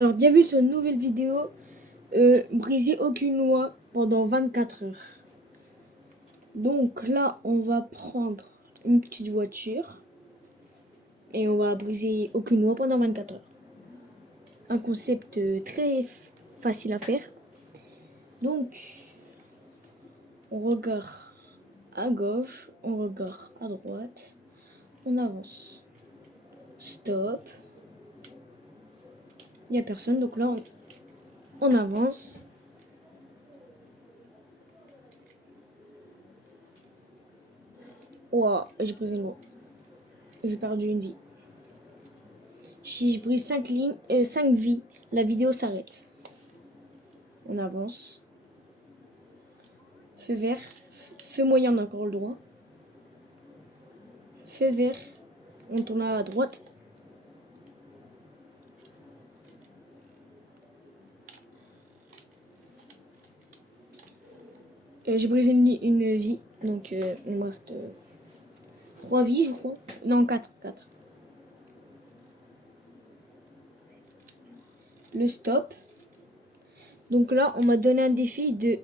Alors, bienvenue sur une nouvelle vidéo. Briser aucune loi pendant 24 heures. Donc là, on va prendre une petite voiture et on va briser aucune loi pendant 24 heures. Un concept très facile à faire. Donc, on regarde à gauche, on regarde à droite, on avance. Stop. Il n'y a personne, donc là, on avance. Ouah, j'ai brisé une loi. J'ai perdu une vie. Si je brise 5 vies, la vidéo s'arrête. On avance. Feu vert. Feu moyen, on a encore le droit. Feu vert. On tourne à droite. J'ai brisé une vie. Donc il me reste 3 vies, je crois. Non, 4. Le stop. Donc là, on m'a donné un défi de...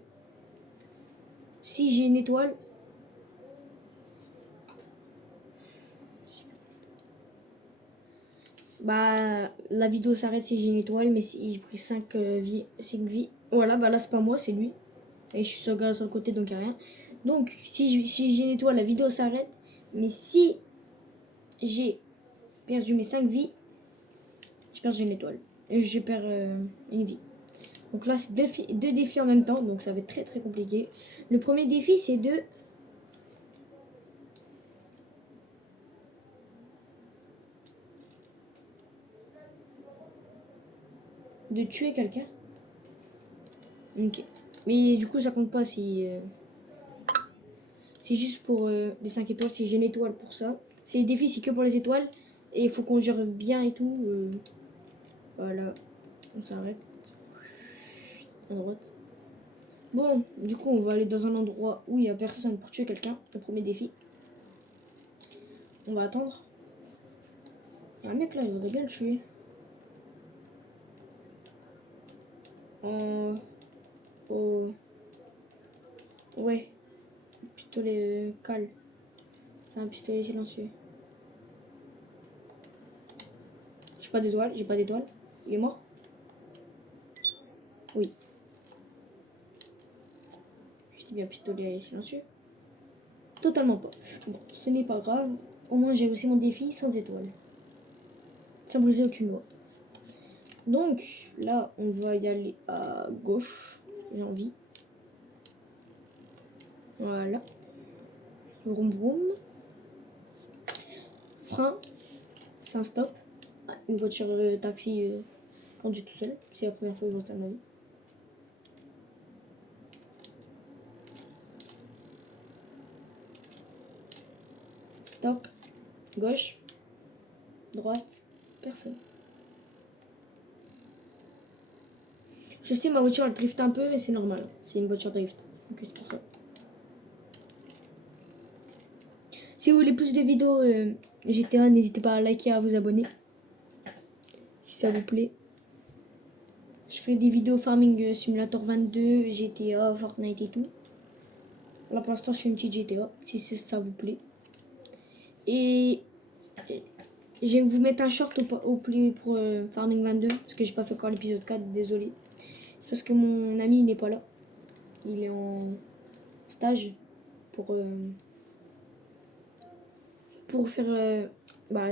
Si j'ai une étoile... Bah, la vidéo s'arrête si j'ai une étoile, mais si j'ai pris 5 vies... Voilà, bah là, c'est pas moi, c'est lui. Et je suis sauvegardé sur le côté, donc il n'y a rien. Donc, si j'ai une étoile, la vidéo s'arrête. Mais si j'ai perdu mes 5 vies, je perds une étoile. Et je perds une vie. Donc là, c'est deux défis en même temps. Donc ça va être très très compliqué. Le premier défi, c'est de tuer quelqu'un. Ok. Mais du coup, ça compte pas si... c'est juste pour les 5 étoiles. Si j'ai une étoile pour ça. C'est les défis, c'est que pour les étoiles. Et il faut qu'on gère bien et tout. Voilà. On s'arrête. À droite. Bon, du coup, on va aller dans un endroit où il n'y a personne pour tuer quelqu'un. Le premier défi. On va attendre. Il y a un mec là, il voudrait bien le tuer. Oh. Ouais. Pistolet cale. C'est un pistolet silencieux. J'ai pas d'étoile, Il est mort? Oui. J'étais bien pistolet silencieux. Totalement pas. Bon, ce n'est pas grave. Au moins j'ai réussi mon défi sans étoile. Sans briser aucune loi. Donc là, on va y aller à gauche. J'ai envie. Voilà. Vroom vroom. Frein. C'est un stop. Ah, une voiture taxi conduit tout seul. C'est la première fois que je vois ça de ma vie. Stop. Gauche. Droite. Personne. Je sais, ma voiture elle drift un peu, mais c'est normal. C'est une voiture drift. Donc c'est pour ça. Si vous voulez plus de vidéos GTA, n'hésitez pas à liker et à vous abonner. Si ça vous plaît. Je ferai des vidéos Farming Simulator 22, GTA, Fortnite et tout. Là pour l'instant je fais une petite GTA, si ça vous plaît. Et je vais vous mettre un short au plus pour Farming 22, parce que j'ai pas fait encore l'épisode 4, désolé. C'est parce que mon ami il n'est pas là. Il est en stage pour faire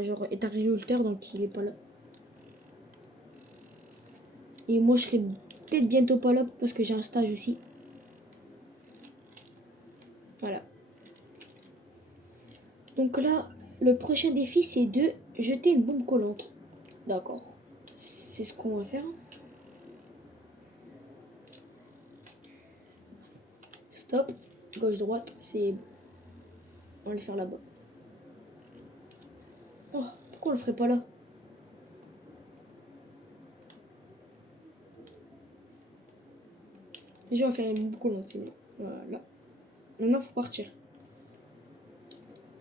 genre être agriculteur, donc il est pas là. Et moi je serai peut-être bientôt pas là parce que j'ai un stage aussi. Voilà. Donc là, le prochain défi c'est de jeter une bombe collante. D'accord. C'est ce qu'on va faire. Stop. Gauche-droite, c'est... On va le faire là-bas. Oh, pourquoi on le ferait pas là? Déjà on va faire une bombe collante, c'est bon. Voilà. Maintenant faut partir.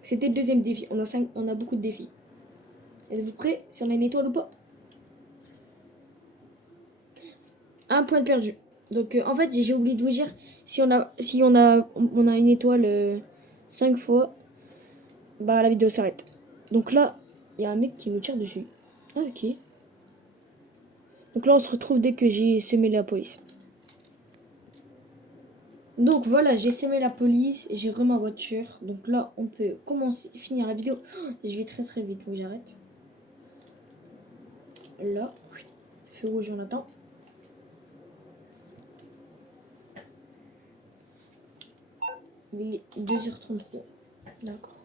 C'était le deuxième défi. On a beaucoup de défis. Êtes-vous prêts? Si on a une étoile ou pas? Un point de perdu. Donc en fait j'ai oublié de vous dire, si on a une étoile 5 fois, bah la vidéo s'arrête. Donc là, il y a un mec qui nous tire dessus. Ah ok. Donc là on se retrouve dès que j'ai semé la police. Donc voilà, j'ai semé la police, j'ai remis ma voiture. Donc là on peut finir la vidéo. Je vais très très vite, faut que j'arrête. Là, feu rouge, on attend. Il est 2h33. D'accord.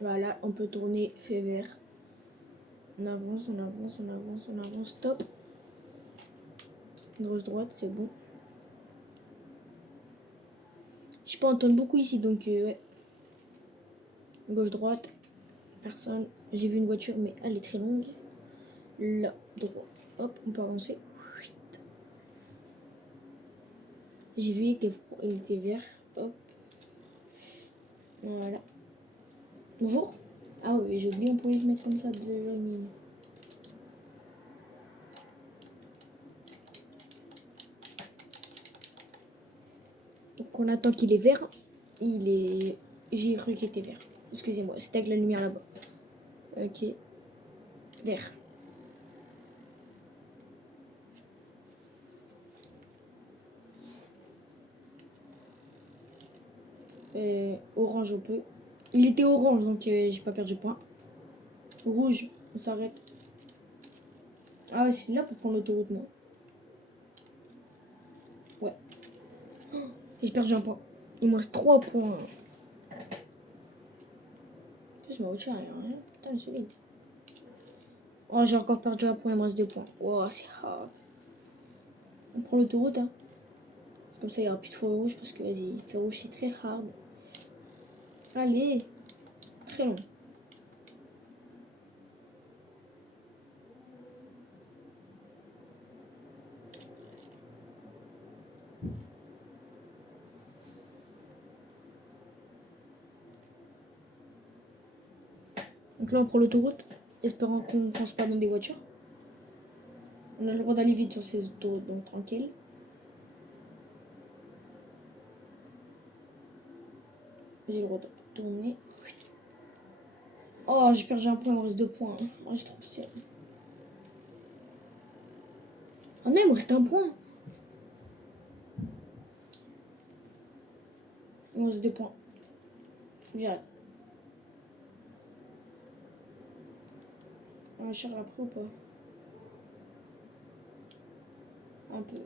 Voilà, on peut tourner, fait vert. On avance, on avance, on avance, on avance, stop. Gauche droite, c'est bon. Je peux entendre beaucoup ici, donc ouais. Gauche droite, personne. J'ai vu une voiture, mais elle est très longue. Là, droite. Hop, on peut avancer. J'ai vu, il était vert. Hop. Voilà. Bonjour. Ah oui, j'ai oublié, on pouvait le mettre comme ça. Donc on attend qu'il est vert. J'ai cru qu'il était vert. Excusez-moi, c'était avec la lumière là-bas. Ok. Vert. Orange on peut. Il était orange donc j'ai pas perdu de point. Rouge, on s'arrête. Ah ouais, c'est là pour prendre l'autoroute moi. Ouais. J'ai perdu un point. Il me reste 3 points. En plus ma voiture elle a rien. Putain elle est solide. Oh j'ai encore perdu un point, il me reste 2 points. Oh c'est hard. On prend l'autoroute hein. C'est comme ça il n'y aura plus de feu rouge parce que vas-y, feu rouge c'est très hard. Allez. Très long. Donc là on prend l'autoroute. Espérant qu'on ne fonce pas dans des voitures. On a le droit d'aller vite sur ces autoroutes donc tranquille. J'ai le droit de tourner. Oh, j'ai perdu un point, il me reste 2 points. Oh, j'ai trop stylé. Oh non, il me reste un point. Il me reste 2 points. Faut que j'arrête. On va chercher après ou pas? Un peu.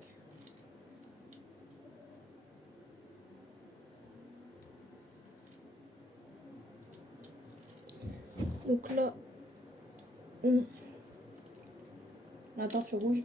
Donc là, on attend feu rouge.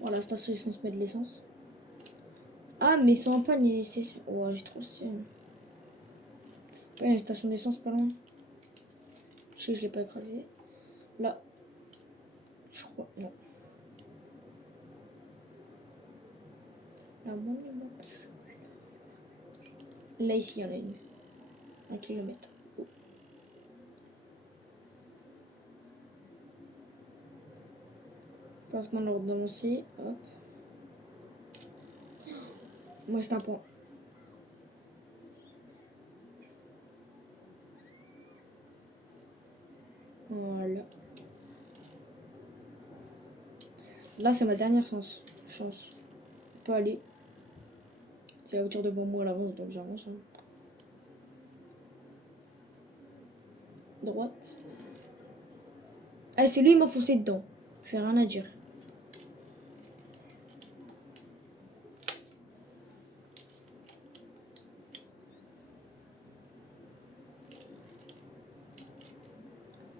Voilà, la station, ils sont se mettre de l'essence. Ah, mais ils sont en panne, les stations. Oh, j'ai trop stylé. Il y a une station d'essence pas loin. Je sais que je l'ai pas écrasé. Là. Je crois. Non. Là, ici, il y en a une. 1 kilomètre. Placement de l'ordonnancier. Hop. Moi, c'est un point. Voilà. Là, c'est ma dernière chance. On peut aller. C'est la voiture devant moi à l'avance, donc j'avance. Hein. Droite. Ah, c'est lui, il m'a foncé dedans. J'ai rien à dire.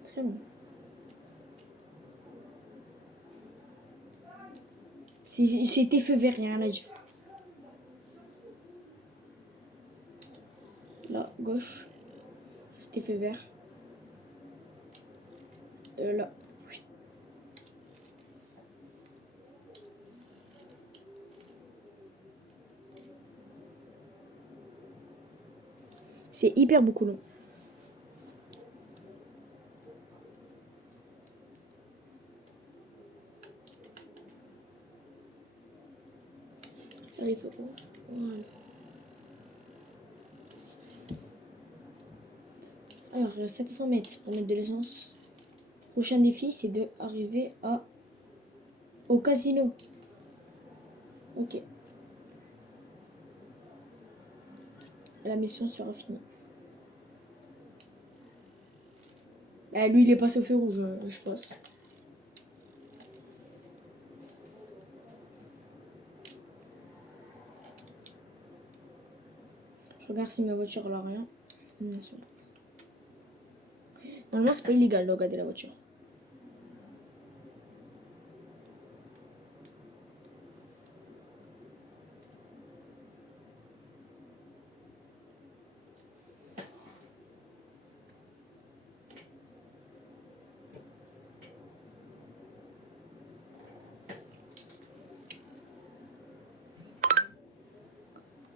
Très bon. C'était feu vert, il n'y a rien à dire. Là, gauche. C'était feu vert. Là. C'est hyper beaucoup long. Faire les photos. Voilà. Alors, il reste 700 mètres pour mettre de l'essence. Prochain défi, c'est de arriver au casino. Ok. La mission sera finie. Ah, lui, il est passé au feu rouge, je pense. Je regarde si ma voiture elle a rien. Non, c'est bon. Normalement, c'est pas illégal de regarder la voiture.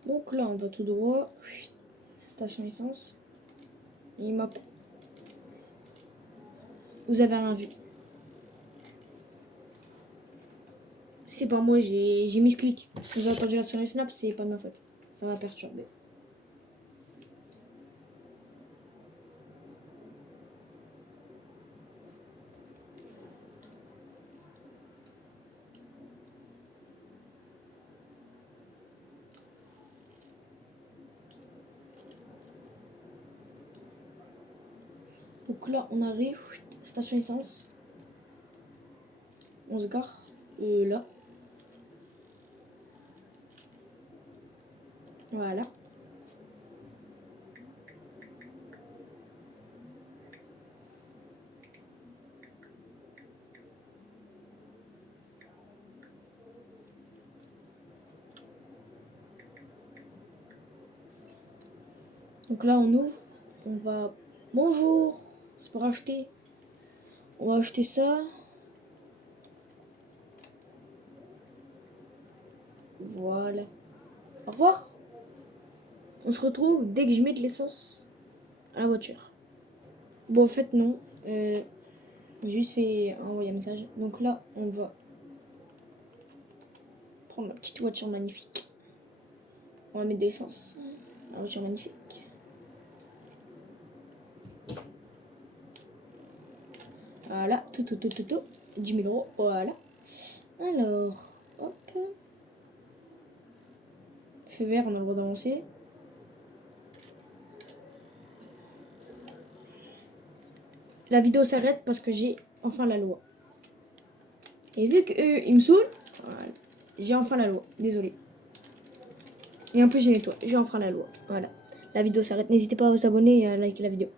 Donc là, on va tout droit. Station essence. Et il m'a... Vous avez rien vu. C'est pas moi, j'ai mis ce clic. Vous avez entendu sur les snaps, c'est pas de ma faute. Ça va perturber. Donc là, on arrive. Station essence. On se gare. Là. Voilà. Donc là, on ouvre. On va... Bonjour. C'est pour acheter. On va acheter ça. Voilà. Au revoir. On se retrouve dès que je mets de l'essence à la voiture. Bon, en fait, non. J'ai juste fait envoyer un message. Donc là, on va prendre la petite voiture magnifique. On va mettre de l'essence. La voiture magnifique. Voilà, tout. 10 000 euros, voilà. Alors, hop. Feu vert, on a le droit d'avancer. La vidéo s'arrête parce que j'ai enfin la loi. Et vu qu'eux, ils me saoulent, voilà, j'ai enfin la loi. Désolé. Et en plus, j'ai nettoyé. J'ai enfin la loi. Voilà. La vidéo s'arrête. N'hésitez pas à vous abonner et à liker la vidéo.